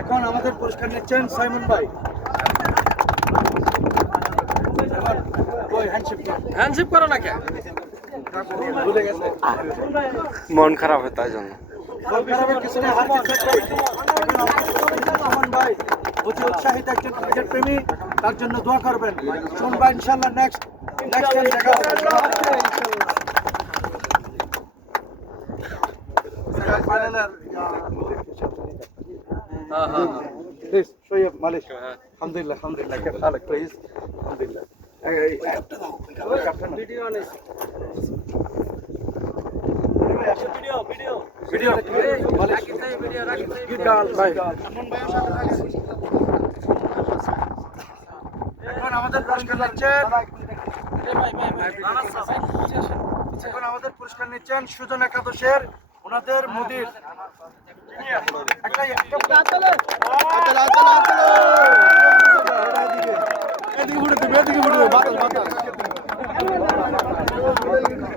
এখন আমাদের পুরস্কার নিচ্ছেন সাইমন ভাই। হ্যান্ডশিপ করো না কে? ভুলে গেছে। মন খারাপ হয় তাই জন্য। মন খারাপের কিছু নেই, হার জিত থাকবে। এখন আমাদের পুরস্কার সাইমন ভাই অতি উৎসাহিত একজন ক্রিকেট প্রেমী, তার জন্য দোয়া করবেন। শোন ভাই, ইনশাল্লাহ নেক্সট টাইম দেখা হবে। Please, Shoaib Malik. Alhamdulillah, alhamdulillah. كيف حالك؟ كويس؟ الحمد لله. Video এখন আমাদের পুরস্কার নিচ্ছেন সুজন একাদশের ওনাদের মুদির। এদিকে